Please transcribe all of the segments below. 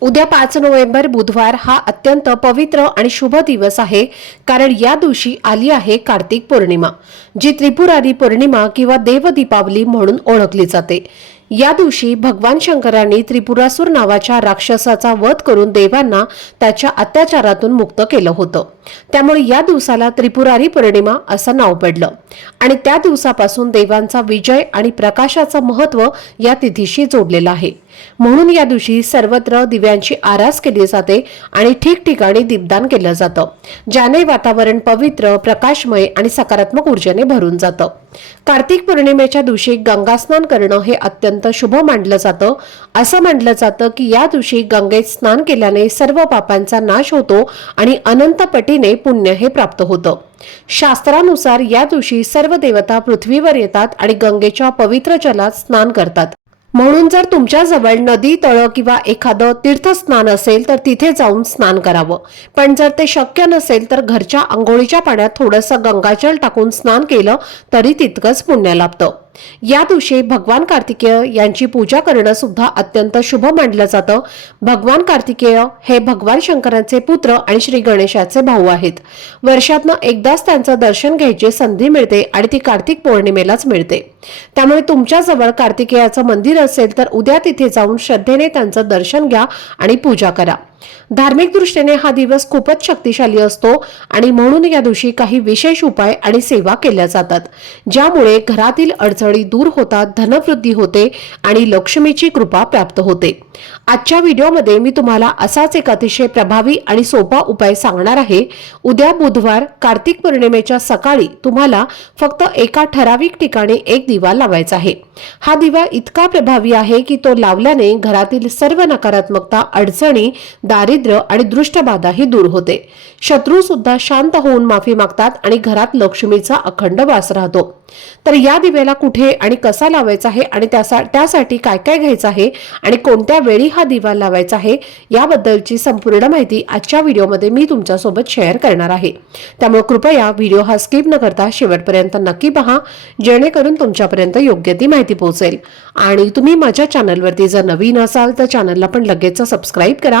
उद्या पाच नोव्हेंबर बुधवार हा अत्यंत पवित्र आणि शुभ दिवस आहे. कारण या दिवशी आली आहे कार्तिक पौर्णिमा जी त्रिपुरारी पौर्णिमा किंवा देव दीपावली म्हणून ओळखली जाते. या दिवशी भगवान शंकरांनी त्रिपुरासूर नावाच्या राक्षसाचा वध करून देवांना त्याच्या अत्याचारातून मुक्त केलं होतं. त्यामुळे या दिवसाला त्रिपुरारी पौर्णिमा असं नाव पडलं. आणि त्या दिवसापासून देवांचा विजय आणि प्रकाशाचं महत्त्व या तिथीशी जोडलेलं आहे. म्हणून या दिवशी सर्वत्र दिव्यांची आरास केली जाते आणि ठिकठिकाणी दीपदान केलं जातं ज्याने वातावरण पवित्र प्रकाशमय आणि सकारात्मक ऊर्जेने भरून जातं. कार्तिक पौर्णिमेच्या दिवशी गंगास्नान करणं हे अत्यंत शुभ मानलं जातं. असं मानलं जातं की या दिवशी गंगेत स्नान केल्याने सर्व पापांचा नाश होतो आणि अनंत पटीने पुण्य हे प्राप्त होतं. शास्त्रानुसार या दिवशी सर्व देवता पृथ्वीवर येतात आणि गंगेच्या पवित्र जलात स्नान करतात. म्हणून जर तुमच्या जवळ नदी तळ किंवा एखादं तीर्थस्नान असेल तर तिथे जाऊन स्नान करावं. पण जर ते शक्य नसेल तर घरच्या आंघोळीच्या पाण्यात थोडंसं गंगाजल टाकून स्नान केलं तरी तितकंच पुण्य लाभतं. या दिवशी भगवान कार्तिकेय यांची पूजा करणं सुद्धा अत्यंत शुभ मानलं जातं. भगवान कार्तिकेय हे भगवान शंकरांचे पुत्र आणि श्री गणेशाचे भाऊ आहेत. वर्षातनं एकदाच त्यांचं दर्शन घ्यायची संधी मिळते आणि ती कार्तिक पौर्णिमेलाच मिळते. त्यामुळे तुमच्या जवळ कार्तिकेयाचं मंदिर असेल तर उद्या तिथे जाऊन श्रद्धेने त्यांचं दर्शन घ्या आणि पूजा करा. धार्मिक दृष्टीने हा दिवस खूपच शक्तिशाली असतो आणि म्हणून या दिवशी काही विशेष उपाय आणि सेवा केल्या जातात ज्यामुळे घरातील अडचणी दूर होतात धनवृद्धी होते आणि लक्ष्मीची कृपा प्राप्त होते. आजच्या व्हिडिओमध्ये मी तुम्हाला असाच एक अतिशय प्रभावी आणि सोपा उपाय सांगणार आहे. उद्या बुधवार कार्तिक पौर्णिमेच्या सकाळी तुम्हाला फक्त एका ठराविक ठिकाणी एक दिवा लावायचा आहे. हा दिवा इतका प्रभावी आहे की तो लावल्याने घरातील सर्व नकारात्मकता अडचणी दारिद्र्य आणि दृष्टबाधाही दूर होते. शत्रू सुद्धा शांत होऊन माफी मागतात आणि घरात लक्ष्मीचा अखंड वास राहतो. तर या दिव्याला कुठे आणि कसा लावायचा आहे आणि त्यासा त्यासाठी काय काय घ्यायचं आहे आणि कोणत्या वेळी हा दिवा लावायचा आहे याबद्दलची संपूर्ण माहिती आजच्या व्हिडिओमध्ये मी तुमच्यासोबत शेअर करणार आहे. त्यामुळे कृपया व्हिडिओ हा स्किप न करता शेवटपर्यंत नक्की पहा जेणेकरून तुमच्यापर्यंत योग्य ती माहिती पोहोचेल. आणि तुम्ही माझ्या चॅनलवरती जर नवीन असाल तर चॅनलला पण लगेच सबस्क्राईब करा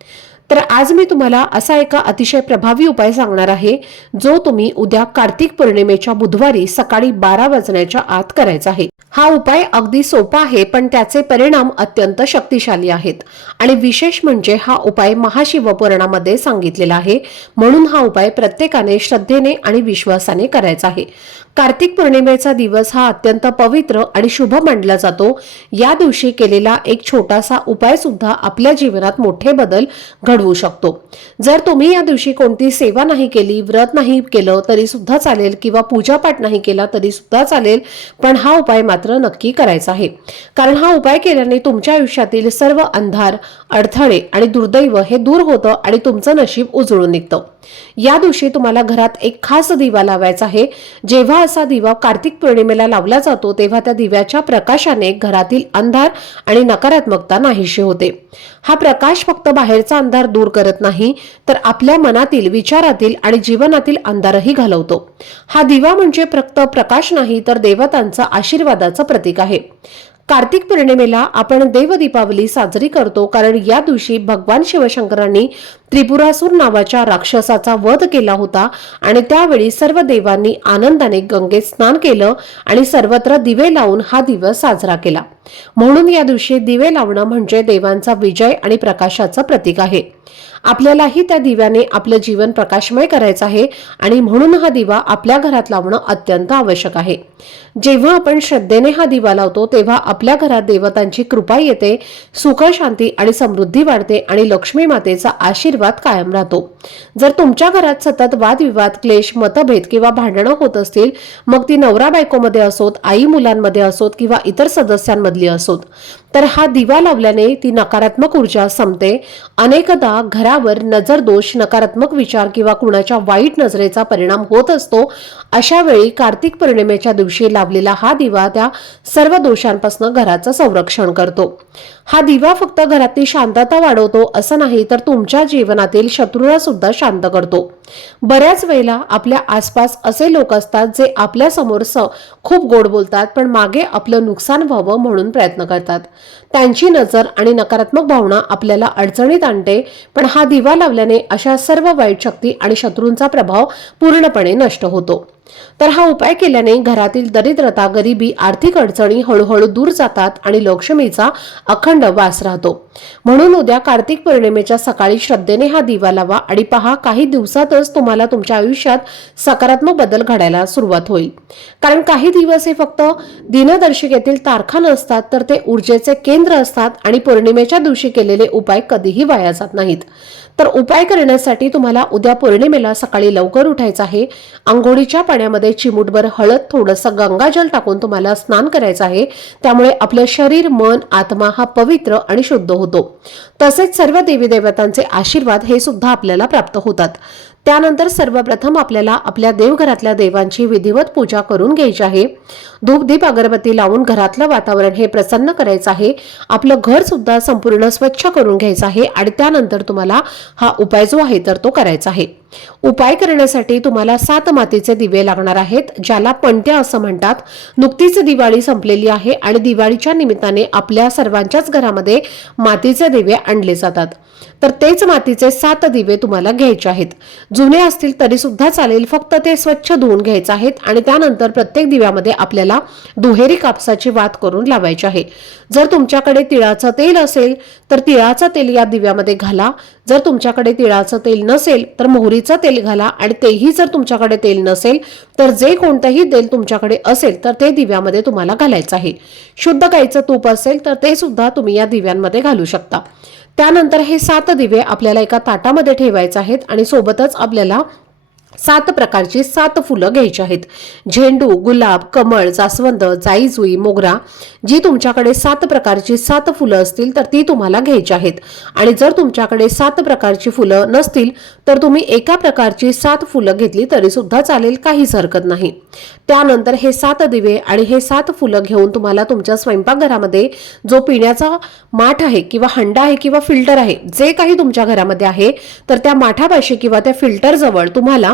तर आज मी तुम्हाला असा एका अतिशय प्रभावी उपाय सांगणार आहे जो तुम्ही उद्या कार्तिक पौर्णिमेच्या बुधवारी सकाळी बारा वाजण्याच्या आत करायचा आहे. हा उपाय अगदी सोपा आहे पण त्याचे परिणाम अत्यंत शक्तिशाली आहेत. आणि विशेष म्हणजे हा उपाय महाशिवपुराणामध्ये सांगितलेला आहे म्हणून हा उपाय प्रत्येकाने श्रद्धेने आणि विश्वासाने करायचा आहे. कार्तिक पौर्णिमेचा दिवस हा अत्यंत पवित्र आणि शुभ मानला जातो. या दिवशी केलेला एक छोटासा उपाय सुद्धा आपल्या जीवनात मोठे बदल घडवू शकतो. जर तुम्ही या दिवशी कोणती सेवा नाही केली व्रत नाही केलं तरी सुद्धा चालेल किंवा पूजापाठ नाही केला तरी सुद्धा चालेल पण हा उपाय मात्र नक्की करायचा आहे. कारण हा उपाय केल्याने तुमच्या आयुष्यातील सर्व अंधार अडथळे आणि दुर्दैव हे दूर होतं आणि तुमचं नशीब उजळून निघतं. या दिवशी तुम्हाला घरात एक खास दिवा लावायचा आहे. जेव्हा असा दिवा कार्तिक पौर्णिमेला लावला जातो तेव्हा त्या दिव्याच्या प्रकाशाने घरातील अंधार आणि नकारात्मकता नाहीशी होते. हा प्रकाश फक्त बाहेरचा अंधार दूर करत नाही तर आपल्या मनातील विचारातील आणि जीवनातील अंधारही घालवतो. हा दिवा म्हणजे फक्त प्रकाश नाही तर देवतांचा आशीर्वादाचं प्रतीक आहे. कार्तिक पौर्णिमेला आपण देवदीपावली साजरी करतो कारण या दिवशी भगवान शिवशंकरांनी त्रिपुरासूर नावाच्या राक्षसाचा वध केला होता आणि त्यावेळी सर्व देवांनी आनंदाने गंगेत स्नान केलं आणि सर्वत्र दिवे लावून हा दिवस साजरा केला. म्हणून या दिवशी दिवे लावणं म्हणजे देवांचा विजय आणि प्रकाशाचं प्रतीक आहे. आपल्यालाही त्या दिव्याने आपलं जीवन प्रकाशमय करायचं आहे आणि म्हणून हा दिवा आपल्या घरात लावणं अत्यंत आवश्यक आहे. जेव्हा आपण श्रद्धेने हा दिवा लावतो तेव्हा आपल्या घरात देवतांची कृपा येते सुख शांती आणि समृद्धी वाढते आणि लक्ष्मी मातेचा आशीर्वाद कायम राहतो. जर तुमच्या घरात सतत वादविवाद क्लेश मतभेद किंवा भांडणं होत असतील मग ती नवरा बायकोमध्ये असोत आई मुलांमध्ये असोत किंवा इतर सदस्यांमधली असोत. तर हा दिवा लावल्याने ती नकारात्मक ऊर्जा संपते. अनेकदा घरावर नजर दोष नकारात्मक विचार किंवा कुणाच्या वाईट नजरेचा परिणाम होत असतो अशा वेळी कार्तिक पौर्णिमेच्या दिवशी लावलेला हा दिवा त्या सर्व दोषांपासून घराचं संरक्षण करतो. हा दिवा फक्त घरातली शांतता वाढवतो असं नाही तर तुमच्या जीवनातील शत्रूला सुद्धा शांत करतो. बऱ्याच वेळेला आपल्या आसपास असे लोक असतात जे आपल्यासमोर स खूप गोड बोलतात पण मागे आपलं नुकसान व्हावं म्हणून प्रयत्न करतात. त्यांची नजर आणि नकारात्मक भावना आपल्याला अडचणीत आणते पण हा दिवा लावल्याने अशा सर्व वाईट शक्ती आणि शत्रूंचा प्रभाव पूर्णपणे नष्ट होतो. तर हा उपाय केल्याने घरातील दरिद्रता गरिबी आर्थिक अडचणी हळूहळू दूर जातात आणि लक्ष्मीचा अखंड वास राहतो. म्हणून उद्या कार्तिक पौर्णिमेच्या सकाळी श्रद्धेने हा दिवा लावा आणि पहा काही दिवसातच तुम्हाला तुमच्या आयुष्यात सकारात्मक बदल घडायला सुरुवात होईल. कारण काही दिवस हे फक्त दिनदर्शिकेतील तारखा नसतात तर ते ऊर्जेचे केंद्र असतात आणि पौर्णिमेच्या दिवशी केलेले उपाय कधीही वाया जात नाहीत. तर उपाय करण्यासाठी तुम्हाला उद्या पौर्णिमेला सकाळी लवकर उठायचं आहे. आंघोळीच्या पाण्यामध्ये चिमूटभर हळद थोडंसं गंगाजल टाकून तुम्हाला स्नान करायचं आहे. त्यामुळे आपलं शरीर मन आत्मा हा पवित्र आणि शुद्ध होतो. तसेच सर्व देवी देवतांचे आशीर्वाद हे सुद्धा आपल्याला प्राप्त होतात. त्यानंतर सर्वप्रथम आपल्याला आपल्या देवघरातल्या देवांची विधिवत पूजा करून घ्यायची आहे. धूपदीप अगरबत्ती लावून घरातलं वातावरण हे प्रसन्न करायचं आहे. आपलं घर सुद्धा संपूर्ण स्वच्छ करून घ्यायचं आहे आणि त्यानंतर तुम्हाला हा उपाय जो आहे तर तो करायचा आहे. उपाय करण्यासाठी तुम्हाला सात मातीचे दिवे लागणार आहेत ज्याला पणत्या असं म्हणतात. नुकतीच दिवाळी संपलेली आहे आणि दिवाळीच्या निमित्ताने आपल्या सर्वांच्याच घरामध्ये मातीचे दिवे आणले जातात. तर तेच मातीचे सात दिवे तुम्हाला घ्यायचे आहेत. जुने असतील तरी सुद्धा चालेल फक्त ते स्वच्छ धुवून घ्यायचे आहेत आणि त्यानंतर प्रत्येक दिव्यामध्ये आपल्याला दुहेरी कापसाची वात करून लावायची आहे. जर तुमच्याकडे तिळाचं तेल असेल तर तिळाचं तेल या दिव्यामध्ये घाला. जर तुमच्याकडे तिळाचं तेल नसेल तर मोहरीचं तेल घाला आणि तेही जर तुमच्याकडे तेल नसेल तर जे कोणतंही तेल तुमच्याकडे असेल तर ते दिव्यामध्ये तुम्हाला घालायचं आहे. शुद्ध गाईचं तूप असेल तर ते सुद्धा तुम्ही या दिव्यांमध्ये घालू शकता. त्यानंतर हे सात दिवे आपल्याला एका ताटामध्ये ठेवायचे आहेत आणि सोबतच आपल्याला सात प्रकारची सात फुलं घ्यायची आहेत. झेंडू गुलाब कमळ जास्वंद जाई जुई मोगरा जी तुमच्याकडे सात प्रकारची सात फुलं असतील तर ती तुम्हाला घ्यायची आहेत. आणि जर तुमच्याकडे सात प्रकारची फुलं नसतील तर तुम्ही एका प्रकारची सात फुलं घेतली तरी सुद्धा चालेल काहीच हरकत नाही. त्यानंतर हे सात दिवे आणि हे सात फुलं घेऊन तुम्हाला तुमच्या स्वयंपाकघरामध्ये जो पिण्याचा माठ आहे किंवा हंडा आहे किंवा फिल्टर आहे जे काही तुमच्या घरामध्ये आहे तर त्या माठापाशी किंवा त्या फिल्टरजवळ तुम्हाला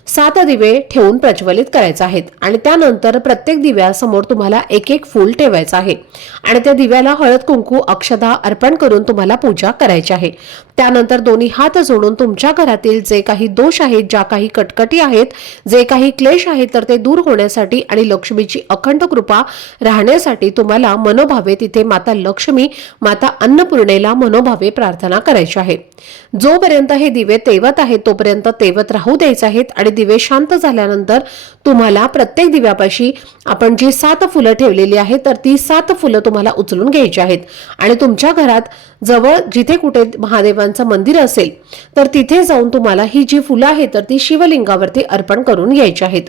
सात दिवे ठेवून प्रज्वलित करायचे आहेत. आणि त्यानंतर प्रत्येक दिव्यासमोर तुम्हाला एक एक फूल ठेवायचं आहे. आणि त्या दिव्याला हळद कुंकू अक्षदा अर्पण करून तुम्हाला पूजा करायची आहे. त्यानंतर दोन्ही हात जोडून तुमच्या घरातील जे काही दोष आहेत ज्या काही कटकटी आहेत जे काही क्लेश आहेत तर ते दूर होण्यासाठी आणि लक्ष्मीची अखंड कृपा राहण्यासाठी तुम्हाला मनोभावे तिथे माता लक्ष्मी माता अन्नपूर्णेला मनोभावे प्रार्थना करायची आहे. जोपर्यंत हे दिवे तेवत आहेत तोपर्यंत तेवत राहू द्यायचे आहेत आणि दिवे शांत झाल्यानंतर तुम्हाला प्रत्येक दिव्यापाशी आपण जी सात फुलं ठेवलेली आहेत तर ती सात फुलं तुम्हाला उचलून घ्यायची आहेत. आणि तुमच्या घरात जवळ जिथे कुठे महादेवांचं मंदिर असेल तर तिथे जाऊन तुम्हाला ही जी फुलं आहेत तर ती शिवलिंगावरती अर्पण करून घ्यायची आहेत.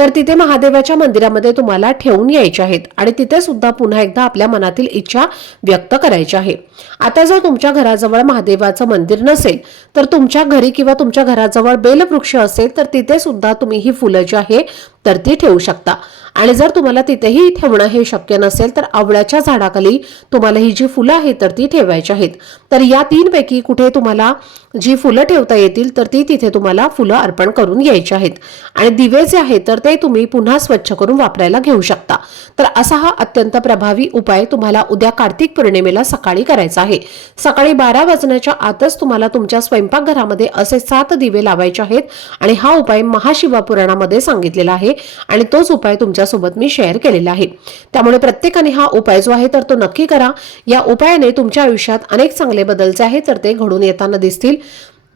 तर तिथे महादेवाच्या मंदिरामध्ये तुम्हाला ठेवून यायचे आहेत आणि तिथे सुद्धा पुन्हा एकदा आपल्या मनातील इच्छा व्यक्त करायची आहे. आता जर तुमच्या घराजवळ महादेवाचं मंदिर नसेल तर तुमच्या घरी किंवा तुमच्या घराजवळ बेलवृक्ष असेल तर तिथे सुद्धा तुम्ही ही फुलं जी आहे तर ती ठेवू शकता. आणि जर तुम्हाला तिथेही ठेवणं हे शक्य नसेल तर आवळ्याच्या झाडाखाली तुम्हाला ही जी फुलं आहेत तर ती ठेवायची आहेत. तर या तीनपैकी कुठे तुम्हाला जी फुलं ठेवता येतील तर ती तिथे तुम्हाला फुलं अर्पण करून घ्यायची आहेत. आणि दिवे जे आहेत तर ते तुम्ही पुन्हा स्वच्छ करून वापरायला घेऊ शकता. तर असा हा अत्यंत प्रभावी उपाय तुम्हाला उद्या कार्तिक पौर्णिमेला सकाळी करायचा आहे. सकाळी बारा वाजण्याच्या आतच तुम्हाला तुमच्या स्वयंपाकघरामध्ये असे सात दिवे लावायचे आहेत. आणि हा उपाय महाशिवापुराणामध्ये सांगितलेला आहे. आणि तोच उपाय तुमच्यासोबत मी शेअर केलेला आहे. त्यामुळे प्रत्येकाने हा उपाय जो आहे तर तो नक्की करा. या उपायाने तुमच्या आयुष्यात अनेक चांगले बदल जे आहेत तर ते घडून येताना दिसतील.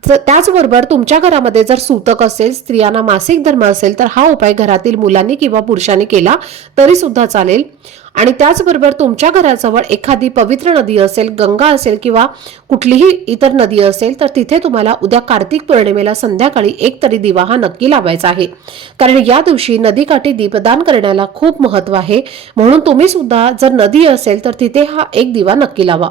त्याचबरोबर तुमच्या घरामध्ये जर सूतक असेल स्त्रियांना मासिक धर्म असेल तर हा उपाय घरातील मुलांनी किंवा पुरुषांनी केला तरी सुद्धा चालेल. आणि त्याचबरोबर तुमच्या घराजवळ एखादी पवित्र नदी असेल गंगा असेल किंवा कुठलीही इतर नदी असेल तर तिथे तुम्हाला उद्या कार्तिक पौर्णिमेला संध्याकाळी एक तरी दिवा हा नक्की लावायचा आहे. कारण या दिवशी नदीकाठी दीपदान करण्याला खूप महत्त्व आहे. म्हणून तुम्ही सुद्धा जर नदी असेल तर तिथे हा एक दिवा नक्की लावा.